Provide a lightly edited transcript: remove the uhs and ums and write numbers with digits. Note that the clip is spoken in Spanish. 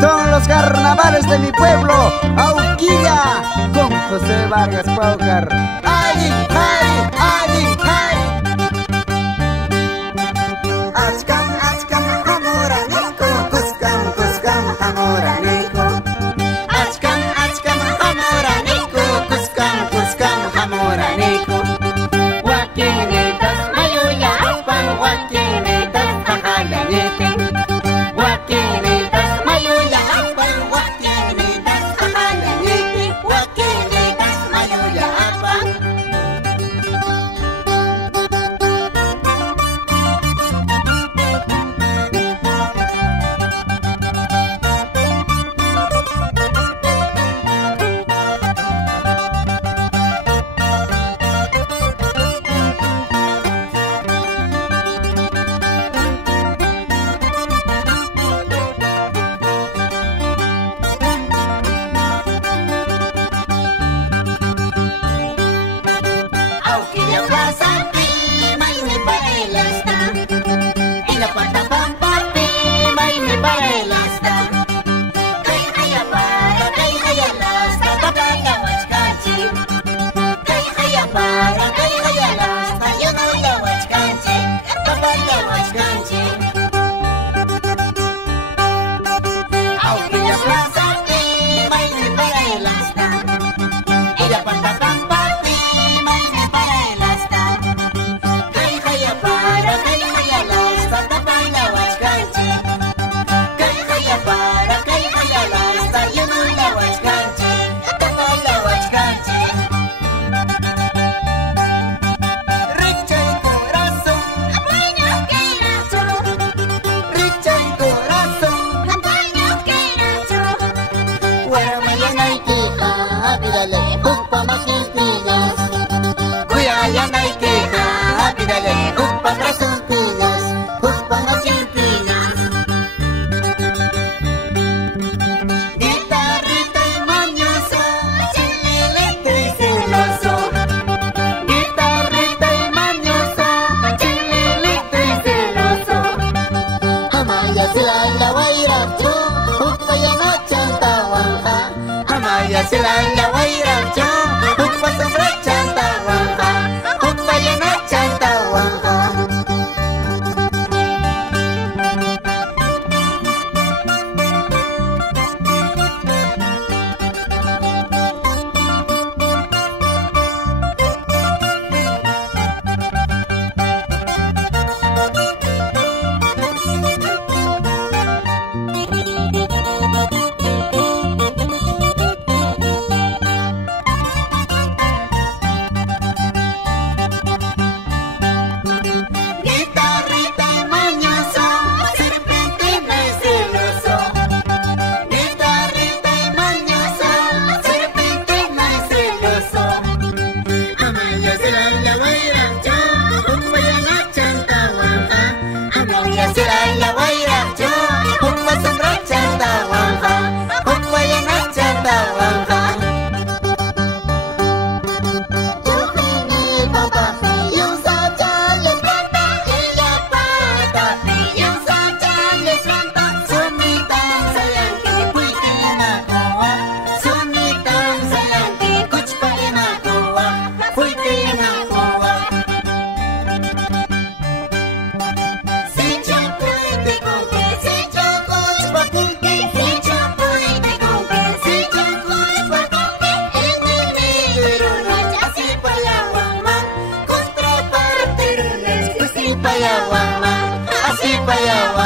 Son los carnavales de mi pueblo, Auquilla, con José Vargas Paucar. ¡Ay, ay, ay, ay! Achkan, achkan, jamoraneko, kuskan, kuskan, jamoraneko. Achkan, achkan, jamoraneko, kuskan, kuskan, jamoraneko. Wakinitas mayuyapan, wakinitas kahalaniten. Wakinitas mayuyapan, wakinitas kahalaniten. Wakinitas mayuyapan. Auquilla Plaza, mayuni para el asta. En la puerta pampa, mayuni para el asta. Kay haya para, kay haya lasta, tapaya huachcachi. Kay haya para, kay haya lasta, yo no la huachcachi, tapaya huachcachi. Auquilla Plaza, mayuni para el asta. En la puerta pampa, mayuni para el asta. Kay haya para, kay haya lasta, tapaya huachcachi. Kay haya para, kay haya lasta, yo no la huachcachi, tapaya huachcachi. Richa y corazón, Apaño que nacho, richa y corazón. apaño que nacho. Guaramayana y Queja, pídale, jupa más quintillas. Guyayana y queja, pídale, Jupa tras untillas, jupa más quintillas. guitarrita y mañoso, Chililete y celoso. guitarrita y mañoso, chililito y celoso. Amaya se la guairacho, jupa ya no chanta guanja. Amaya se la guairacho, upa sombra chanta guanja, upa llena chanta guanja. Guitarrita y mañoso, serpentina y celoso. Guitarrita y mañoso, serpentina y celoso. Amaya se la guairacho, upa llena chanta guanja. Amaya se la guairacho, upa sombra chanta guanja, upa llena chanta guanja. Yujini papa, yung sa chales plata, iya pata, yung sa chales plata. Sumitang sayang kipuiti mo makuha, sumitang sayang kikuch pa inakuha, puiti inakuha. Si chapoy te kumpi, si chapoy pa kumpi, si chapoy te kumpi, si chapoy pa kumpi. En el negro rach, así payawang man, contraparte runes, así payawang man, así payawang.